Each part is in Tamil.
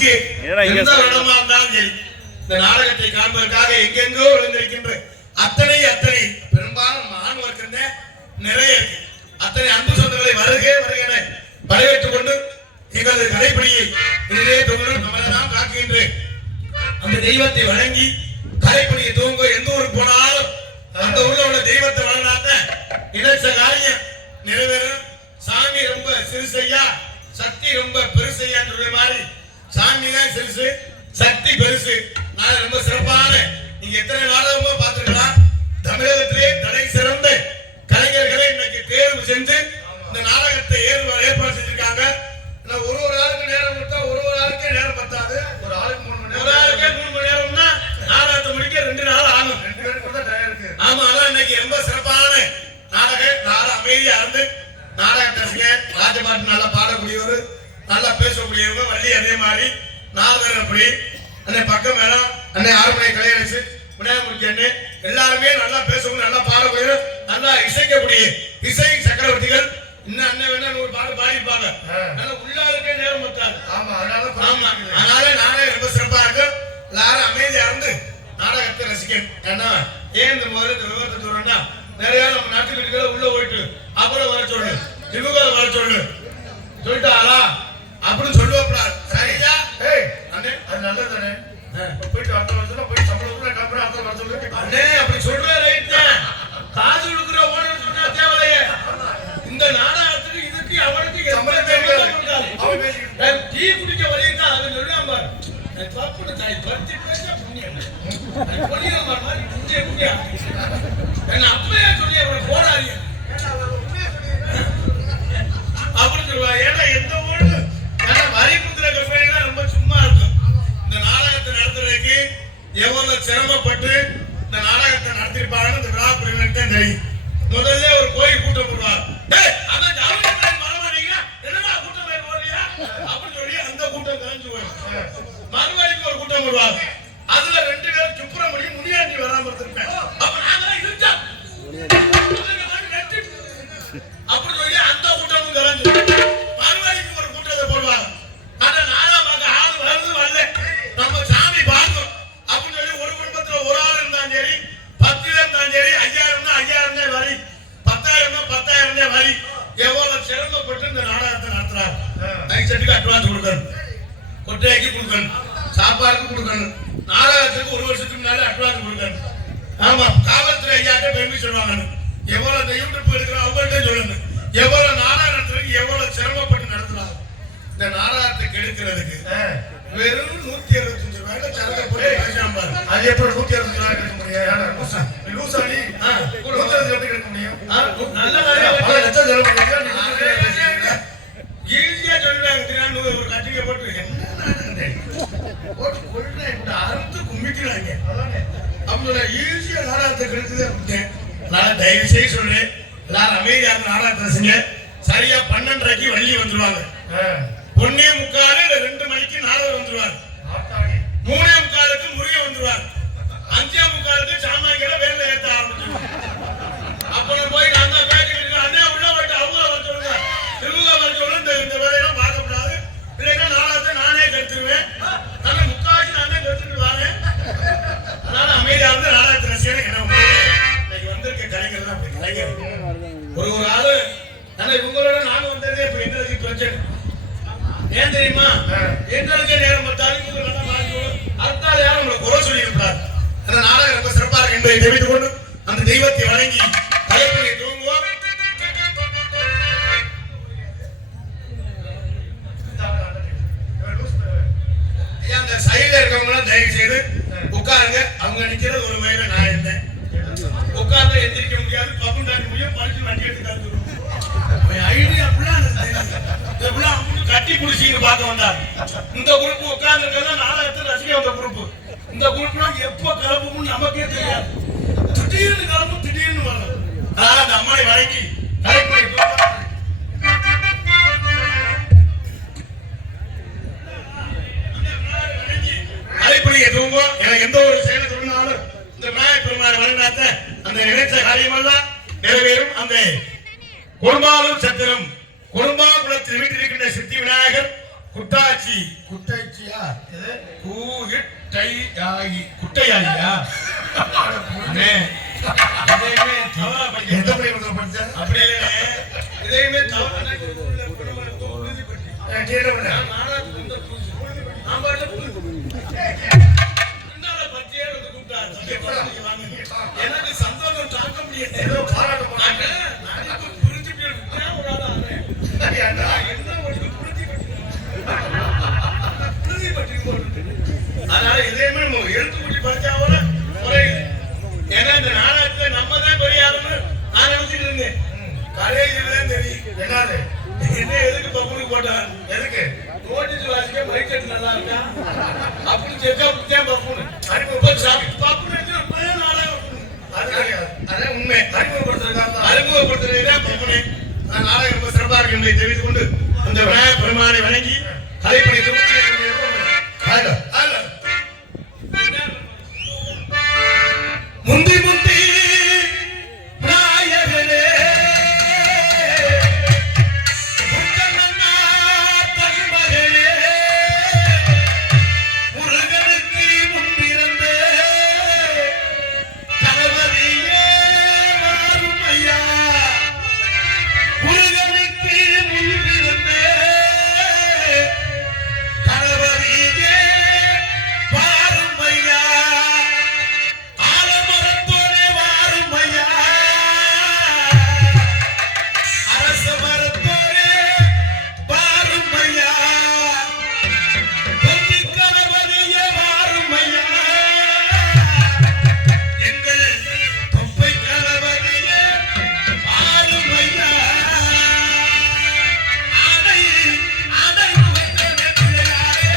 அங்கே எந்த இடமா இருந்தாலும் சரி இந்த நாடகத்தை காண்பதற்காக எங்கெங்கோ விழுந்திருக்கின்ற அத்தனை பெரும்பாலும் மாணவருக்கு நிறைய இருக்கு. அத்தனை அன்பு சொந்தங்களை வருக வருகிற வரவேற்றுக் கொண்டு எங்களது கலைப்பணியை இதே தொகுதியில் நம்மளெல்லாம் காக்குகின்ற அந்த தெய்வத்தை வழங்கி கலைப்பணியை தூங்க எந்த ஊருக்கு போனாலும் அந்த ஊர்ல உள்ள தெய்வத்தை வழங்கினாத்த நினைச்ச காரியம் நிறைவேறும். சாமி ரொம்ப சிறுசையா சக்தி ரொம்ப பெருசையா சொல்ற மாதிரி சாமி தான் சிறுசு சக்தி பெருசு. நான் ரொம்ப சிறப்பான நீங்க எத்தனை நாடகமோ பார்த்திருக்கலாம். தமிழகத்திலே தலை சிறந்த கலைஞர்களை இன்னைக்கு தேர்வு செஞ்சு இந்த நாடகத்தை ஏற்பாடு செஞ்சிருக்காங்க. ஒரு ஆளுக்கு நேரம் கொடுத்தா ஒரு ஆளுக்கே நேரம் பத்தாது. ஒரு ஆளுக்கு 3 மணி நேரம், ஒரு ஆளுக்கே 3 மணி நேரம்னா நாடகத்தை முடிக்க 2 நாள் ஆகும். 2 பேருக்கு தான் டயர் இருக்கு. ஆமா, அதான் இன்னைக்கு ரொம்ப சிறப்பான நாடகம். நானும் அமைதியா இருந்து நாடகத்தை ராஜபாட்டு நல்லா பாடக்கூடியவர், நல்லா பேசக்கூடியவங்க. வள்ளி அதே மாதிரி நாதர் அப்படி அன்னை பக்கம் மேடம் அன்னை ஆறுமணி கலையரசு விநாயகமூர்த்தி அண்ணே எல்லாருமே நல்லா பேசவும் நல்லா பாடக்கூடிய நல்லா இசைக்கக்கூடிய இசை சக்கரவர்த்திகள். இன்னும் அண்ணன் வேணா 100 பாட்டு பாடிப்பாங்க. நல்லா உள்ளாருக்கே நேரம் பத்தாது. ஆமா, அதனால நானே ரொம்ப சிறப்பா இருக்கும். எல்லாரும் அமைதியா இருந்து நாடகத்தை ரசிக்கணும். ஏன்னா ஏன் இந்த முதல்ல இந்த விவரத்தை சொல்றேன்னா நிறைய நம்ம நாட்டுக்கு இருக்கிற உள்ள போயிட்டு அப்புறம் வர சொல்லு இவங்க வர சொல்லு சொல்லிட்டாளா அப்படின்னு சொல்லுவாங்க. சரியா? அண்ணே அது நல்லது தானே. போயிட்டு அடுத்த வருஷம் போய் சம்பளம் கிளம்புற அடுத்த வருஷம் அண்ணே அப்படி சொல்ற ரைட் தான். காசு கொடுக்குற ஓனர் சொன்னா தேவையே. இந்த நாடகத்துக்கு இதுக்கு அவனுக்கு டீ குடிக்க வழியா அவன் சொல்லுவான் பாரு. தப்பு தாய் பருத்தி பேச புண்ணியம் மாதிரி புண்ணிய புண்ணியா என்ன அப்பயே சொல்லி அவனை போடாதீங்க அப்படின்னு சொல்லுவா. ஏன்னா எந்த ஊரு வரி முந்திர கம்பெனிலாம் ரொம்ப சும்மா இருக்கும். இந்த நாடகத்தை நடத்துறதுக்கு எவ்வளவு சிரமப்பட்டு இந்த நாடகத்தை நடத்திருப்பாங்கன்னு இந்த விழா பிரிவினருக்கு தான் தெரியும். முதல்ல ஒரு கோயில் கூட்டம் போடுவார். என்னடா கூட்டம் போடுறியா அப்படின்னு சொல்லி அந்த கூட்டம் கலைஞ்சு போயிடும். மறுபடியும் ஒரு கூட்டம் போடுவார். அதுல 2 பேர் சுப்பிரமணி முனியாண்டி வராம இருந்திருப்பேன். அப்படி சொல்லி அந்த கூட்டமும் கலைஞ்சு மறுபடியும் ஒரு கூட்டத்தை போடுவாங்க. ஆனா நாடகம் பார்க்க ஆள் வருது வரல நம்ம சாமி பார்க்கணும் அப்படின்னு சொல்லி ஒரு குடும்பத்துல ஒரு ஆள் இருந்தாலும் சரி 10 பேர் இருந்தாலும் சரி 5000 தான் 5000 தான் வரி 10,000 தான் 10,000 தான் வரி. எவ்வளவு சிரமப்பட்டு இந்த நாடகத்தை நடத்துறாரு. நைட் செட்டுக்கு அட்வான்ஸ் கொடுக்கணும், கொட்டைக்கு கொடுக்கணும், சாப்பாடுக்கு கொடுக்கணும், நாடகத்துக்கு 1 வருஷத்துக்கு முன்னால அட்வான்ஸ் கொடுக்கணும். ஆமா, காவல்துறை ஐயாட்ட பெருமை சொல்லுவாங்க. எவ்வளவு இந்த யூடியூப் இருக்கிற அவங்கள்ட்ட சொல்லணும் எவ்வளவு நாடகம் நடத்துறதுக்கு எவ்வளவு சிரமப்பட்டு நடத்துறாங்க. இந்த நாடகத்தை கெடுக்கிறதுக்கு வெறும் 165 ரூபாய்ல சரக்கு போட்டு பேசாம அது எப்படி 165 ரூபாய் கிடைக்க முடியும்? லூசானி 165 ரூபாய் கிடைக்க முடியும்? நல்ல பல லட்சம் செலவு பண்ணீங்க. ஈஸியா சொல்லுவாங்க. ஒரு கட்டிங்க போட்டு என்ன போட்டு கொள்ளுங்க அறுத்து கும்பிக்கிறாங்க. அவங்களோட ஈஸியா நாடகத்தை கெடுத்ததே விட்டேன். நான் தயவு செய்து சொல்றேன், எல்லாரும் அமைதியாக நாடகத்தை ரசிங்க. சரியா 12:30க்கு வள்ளி வந்துருவாங்க. 1:45 2 மணிக்கு நாடகம் வந்துருவார். 3:45க்கு முருகன் வந்துருவார். 5:45க்கு சாமான்களை வேலை ஏற்ற ஆரம்பிச்சிருவாங்க. அப்புறம் போய் நான் தான் பேசிட்டு அண்ணே உள்ள போயிட்டு அவங்க வர சொல்லுங்க திருமுக வர சொல்லுங்க. இந்த வேலையெல்லாம் பார்க்கக்கூடாது. இல்லைன்னா நாடகத்தை நானே கெடுத்துருவேன். ஆனா முக்காவாசி நானே கெடுத்துட்டு வரேன். அதனால அமைதியாக இருந்து நாடகத்தை ரசிகனை என்ன வந்திருக்க கலைஞர் அப்படி கலைஞர் ஒரு ஆளு. ஆனா இவங்களோட நானும் வந்ததே இப்ப எங்களுக்கு பிரச்சனை ஏன் தெரியுமா? எங்களுக்கே நேரம் பார்த்தாலும் அடுத்தால யாரும் உங்களை குறை சொல்லி இருப்பார். அந்த நாடகம் ரொம்ப சிறப்பா இருக்கு என்பதை தெரிவித்துக் கொண்டு அந்த தெய்வத்தை வணங்கி கலைப்பணியை துவங்குவோம். அந்த சைடுல இருக்கவங்க தயவு செய்து உட்காருங்க. அவங்க நிக்கிறது ஒரு வயல நான் இருந்தேன். உட்கார்ந்து எந்திரிக்க முடியாது, பப்பு தாக்க முடியும், பறிச்சு வண்டி எடுத்து தந்துடும். ஐடியா அப்படிலாம் கட்டி குடிச்சின்னு பார்க்க வந்தார். இந்த குரூப் உட்கார்ந்து இருக்கிறதா நாடகத்தை ரசிக்க வந்த குரூப். இந்த குரூப்லாம் எப்ப கிளம்பும் நமக்கே தெரியாது. திடீர்னு கிளம்பும், திடீர்னு வரும். அதனால அந்த அம்மாவை வழங்கி அழைப்பணியை தூங்குவோம். எனக்கு எந்த ஒரு செயலை சொன்னாலும் இந்த விநாயகப் பெருமானை வழிநாட்ட அந்த நினைச்ச காரியமெல்லாம் நிறைவேறும். அந்த கொடும்பாலும் சத்திரம் கொடும்பாகுளத்தில் வீட்டிருக்கின்ற சித்தி விநாயகர் குட்டாச்சி குட்டைச்சியா கூயிட்டையாகி குட்டையாகியா அண்ணே இதையுமே தவறா படிக்க எந்த பள்ளிக்கூடத்துல படிச்ச? அப்படி இல்லையே இதையுமே தவறா எனக்கு சந்தோஷம் தாக்க முடியாது. அதனால இதையுமே எழுத்து கூட்டி படிச்சாவோட குறையுது. ஏன்னா இந்த நாடகத்துல நம்ம தான் பெரிய ஆளுன்னு நான் நினைச்சிட்டு இருந்தேன். கடைசியில தான் தெரியும் என்னது என்ன எதுக்கு பப்புனு போட்டான், எதுக்கு நோட்டீஸ் வாசிக்க மைக்கெட் நல்லா இருக்கா அப்படி செக்கா புடிச்சா பப்புனு பப்புனு அதான் உண்மை. அறிமுகப்படுத்துறதுதான் பப்புனு. நான் நாடகம் ரொம்ப சிறப்பா இருக்கு என்பதை தெரிவித்துக் கொண்டு அந்த விநாயகப் பெருமானை வணங்கி கலைப்பணி முந்தி முந்தி நாயகனே முத்தமன்னா தன்மகனே முருகனுக்கு முன்பிருந்த தளபதியே மாறும் ஐயா முருகனுக்கு முன்பிருந்த தளபதியே மாறும் ஐயா ஆலமரத்தோடே வாரும் ஐயா அரச மரத்தோடே வாரும் ஐயா பொன்னி கணவனையே வாரும் ஐயா எங்கள் தொப்பை கணவனையே வாரும் ஐயா ஆடை ஆடை முகத்தோடே பிள்ளையாரே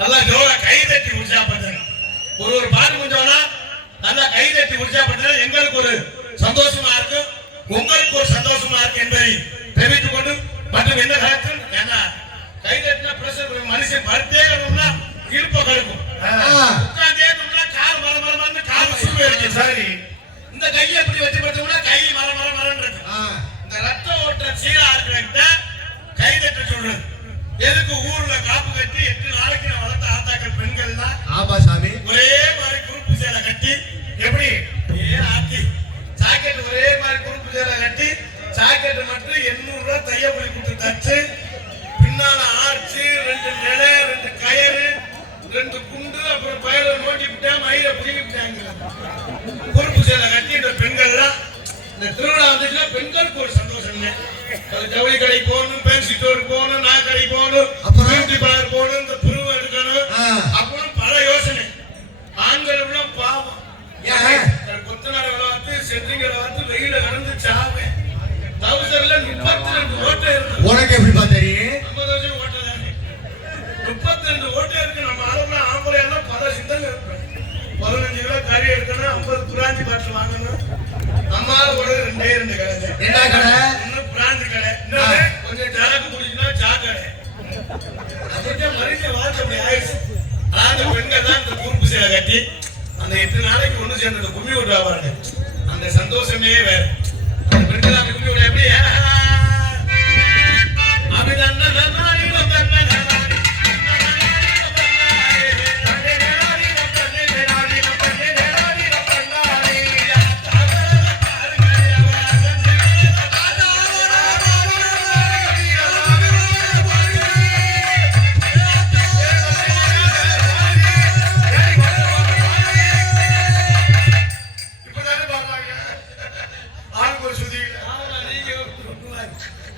நல்லா ஜோரா கை தட்டி உற்சாகப்படுத்துங்க. ஒரு பாட்டு முடிஞ்சோம்னா நல்லா கை தட்டி உற்சாகப்படுத்தினா எங்களுக்கு ஒரு சந்தோஷமா இருக்கு, உங்களுக்கு ஒரு சந்தோஷமா இருக்கு என்பதை தெரிவித்துக் கொண்டு மற்றும் எந்த காலத்தில் ஏன்னா கை தட்டினா பிரஷர் மனுஷன் படுத்தே இருக்கணும்னா இழுப்ப கழுக்கும், உட்கார்ந்தே இருக்கணும்னா கால் மர மரம்னு கால் சூடு இருக்கு. சரி, இந்த கையை எப்படி வச்சு பார்த்தோம்னா கை மர மர மரன்னு இருக்கு. இந்த ரத்த ஓட்ட சீரா இருக்கிற கை தட்ட சொல்றது. எதுக்கு ஊர்ல காப்பு கட்டி 8 நாளைக்கு நான் வளர்த்த ஆத்தாக்கள் பெண்கள் தான் ஆபாசாமி ஒரே மாதிரி குறுப்பு சேலை கட்டி எப்படி ஆத்தி சாக்கெட் ஒரே மாதிரி குறுப்பு சேலை கட்டி சாக்கெட் மட்டும் 800 ரூபாய் தையப்பொலி கொடுத்து தச்சு பின்னால ஆச்சு 2 நிலை 2 கயறு 2 குண்டு அப்புறம் பயிரை நோட்டி விட்டா மயிரை புடிங்கி விட்டாங்க. குறுப்பு சேலை கட்டி இந்த பெண்கள்லாம் இந்த திருவிழா வந்துச்சுன்னா பெண்களுக்கு ஒரு சந்தோஷம். ஜவுளி கடை போகணும், பேன்சி ஸ்டோருக்கு போகணும், நாய் கடை போகணும், பியூட்டி பார்லர் போகணும், இந்த புருவம் எடுக்கணும், அப்புறம் பல யோசனை. ஆண்கள் எல்லாம் பாவம் கொத்தனார விளையாட்டு சென்ட்ரிங் விளையாட்டு வெயில கடந்து சாவேன். தவுசர்ல 32 ஓட்டை இருக்கு. உனக்கு எப்படிப்பா தெரியும்? 50 வருஷம் ஓட்டை தானே. 32 ஓட்டை இருக்கு. நம்ம ஆளுநர் ஆம்பளை எல்லாம் பல சிந்தனை இருக்கு. 15 கிலோ கறி எடுக்கணும், 50 பிராஞ்சி பாட்டில் வாங்கணும். அம்மா ஒரு 2 கடை. என்ன கடை? இன்னும் பிராஞ்சி கடை. கொஞ்சம் சரக்கு குடிச்சுனா சாக்கடை. அதுக்கே மனுஷன் வாழ்க்கை அப்படி ஆயிடுச்சு. அந்த பெண்கள் தான் இந்த குறுப்பு சேலை கட்டி அந்த 8 நாளைக்கு ஒண்ணு சேர்ந்து கும்மி விட்டு பாருங்க. அந்த சந்தோஷமே வேற. அந்த பெண்கள் அந்த கும்மி விட எப்படி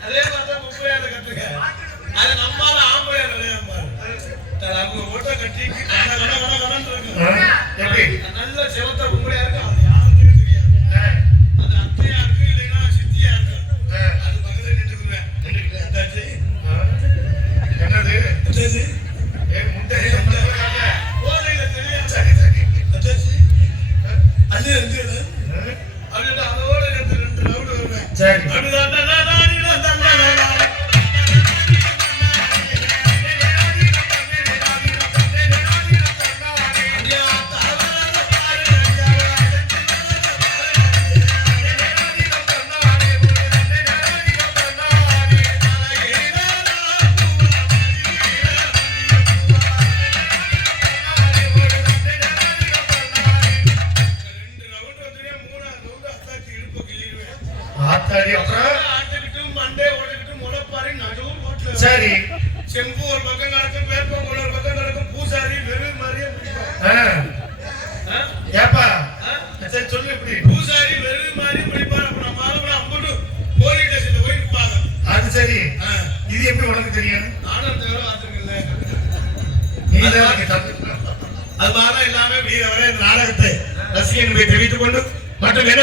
அதே மாதிரி 30 கட்டுங்க. அது நம்மால ஆம்பளை அவங்க ஓட்ட கட்டி நல்ல சிவத்த உண்மையா இருக்கு. அது யாருக்குமே தெரியாது. அது அத்தையா இருக்கு இல்லைன்னா சித்தியா இருக்கு. அது பக்கத்துல நின்றுக்குவேன். என்னது? முட்டை போதையில தெரியாது. அது அப்படின்ட்டு அதோட 2 ரவுண்ட் வருவேன். சரி. சரி. செம்பு ஒரு பக்கம் நடக்கும், வேப்பங்குளம் ஒரு பக்கம் நடக்கும், பூசாரி வெறும் மாதிரியே முடிப்பான். ஏப்பா சரி சொல்லு. இப்படி பூசாரி வெறும் மாதிரியே முடிப்பான். அப்ப நம்ம ஆளுங்களை அம்புட்டு போலீஸ் ஸ்டேஷன்ல போய் நிற்பாங்க. அது சரி. இது எப்படி உனக்கு தெரியும்? நானும் அந்த வேலை பார்த்துருக்கேன். அது மாதிரி எல்லாமே வீரவரை இந்த நாடகத்தை ரசிகர்களை தெரிவித்துக் கொண்டு மற்றும் என்ன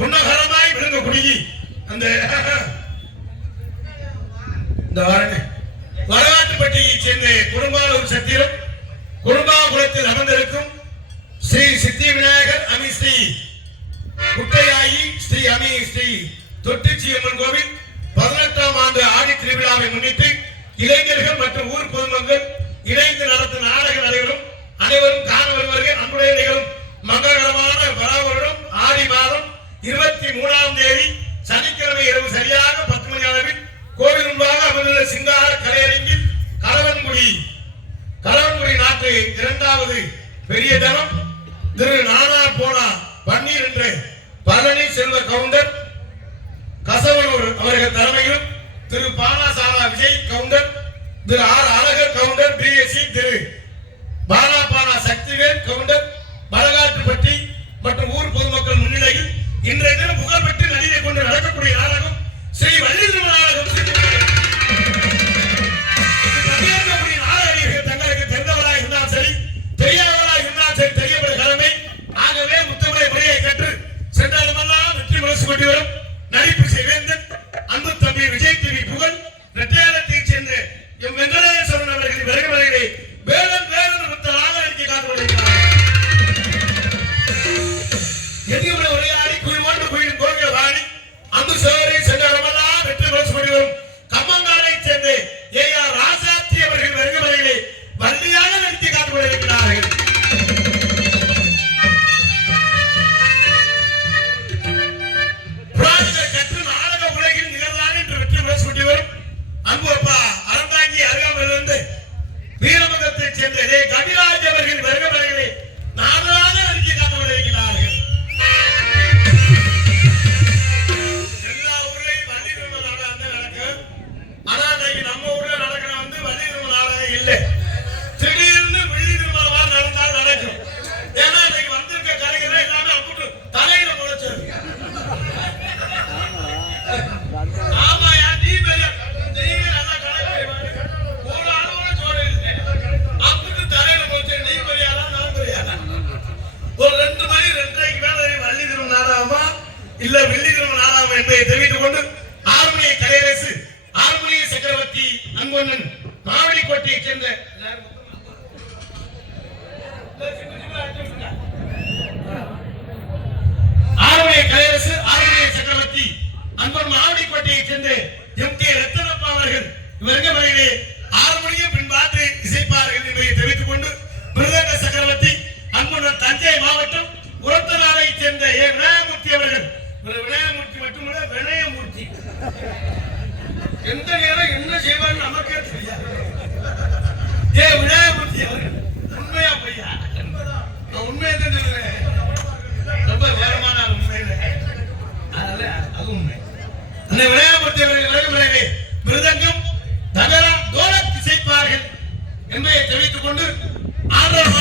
புன்னகரமாய் விழுங்க குடிகி அந்த வரலாற்றுப்பட்டியைச் சேர்ந்த குடும்பாலூர் சத்திரம் குடும்பாபுரத்தில் அமர்ந்திருக்கும் ஸ்ரீ சித்தி விநாயகர் அமி ஸ்ரீ குட்டையாயி ஸ்ரீ அமி ஸ்ரீ தொட்டிச்சி அம்மன் கோவில் 18ஆம் ஆண்டு ஆடி திருவிழாவை முன்னிட்டு இளைஞர்கள் மற்றும் ஊர் பொதுமக்கள் இணைந்து நடத்தும் நாடக நடைபெறும். அனைவரும் காண வருவார்கள். நம்முடைய நிகழும் மங்களகரமான பராவருடம் ஆடி மாதம் 23ஆம் தேதி சனிக்கிழமை இரவு சரியாக 10 மணி அளவில் கோவில் முன்பாக அமர்ந்துள்ள சிங்கார கலையரங்கில் கலவன்குடி நாட்டு 2வது பெரிய தனம் திரு நானா போனா பன்னீர் என்ற பழனி செல்வ கவுண்டர் கசவனூர் அவர்கள் தலைமையிலும் திரு பாலாசாரா விஜய் கவுண்டர், திரு ஆர் அழகர் கவுண்டர், பிஎஸ்சி திரு பாலாபானா சக்திவேல் கவுண்டர், பலகாட்டுப்பட்டி மற்றும் ஊர் பொதுமக்கள் முன்னிலையில் இன்றைய தினம் புகழ்பெற்று நடிகை கொண்டு நடக்கக்கூடிய நாடகம் ஸ்ரீ வள்ளி நாடகம். நாடகர்கள் தங்களுக்கு தெரிந்தவராக இருந்தால் சரி, தெரியாதவராக இருந்தால் சரி, தெரியப்பட கடமை. ஆகவே முத்தமிழை முறையை கற்று சென்றாலுமெல்லாம் வெற்றி முரசு கொண்டு வரும் நடிப்பு செய்வேந்தன் அன்பு தம்பி விஜய் டிவி புகழ் ரெட்டையாளத்தைச் சேர்ந்த எம் வெங்கடேஸ்வரன் அவர்களின் வருகிறவர்களை வேலன் வேலன் நாடகத்தை காத்து வருகிறார். எதிர்வுள்ள உரையாடி குயில் குயிலின் கோவில் வாடி அன்பு சோரை சென்றாலுமெல்லாம் வெற்றி முரசு கொண்டு வரும் கம்மங்காலைச் சேர்ந்த ஏஆர் ராசாத்தி அவர்கள் வருகிறவர்களை வள்ளியாக நடத்தி காத்து கொண்டிருக்கிறார்கள். கற்று நாடக உலகில் நிகழ்தான் என்று வெற்றி முரசு கொண்டு வரும் அன்பு அப்பா அறந்தாங்கி அருகாமையிலிருந்து வீரமங்க இல்ல வெள்ளிக்கிழமை நாளாகும் என்பதை தெரிவித்துக் கொண்டு ஆறுமணிய கலையரசு ஆறுமணிய சக்கரவர்த்தி அன்பொன்னன் மாவடிக்கோட்டையைச் சேர்ந்த ஆறுமணிய கலையரசு ஆறுமணிய சக்கரவர்த்தி அன்பன் மாவடிக்கோட்டையைச் சேர்ந்த எம்.கே. ரத்தனப்பா அவர்கள் இவருங்க வரையிலே ஆறுமணிய பின்பாற்று இசைப்பார்கள் என்பதை தெரிவித்துக் கொண்டு மிருதங்க சக்கரவர்த்தி அன்புடன் தஞ்சை மாவட்டம் உரத்தநாளைச் சேர்ந்த ஏ. விநாயகமூர்த்தி அவர்கள் விநாயகமூர்த்தி மட்டுமல்ல வினயமூர்த்தி எந்த நேரம் என்ன செய்வான்னு நமக்கே தெரியாது. ஏ விநாயகமூர்த்தி அவர்கள் உண்மையா பையா நான் உண்மையை தான் சொல்லுவேன். ரொம்ப வேறமான உண்மையில அதனால அது உண்மை. அந்த விநாயகமூர்த்தி அவர்கள் விலகுமுறையிலே மிருதங்கம் தகரம் தோலக் இசைப்பார்கள் என்பதை தெரிவித்துக் கொண்டு ஆண்டவர்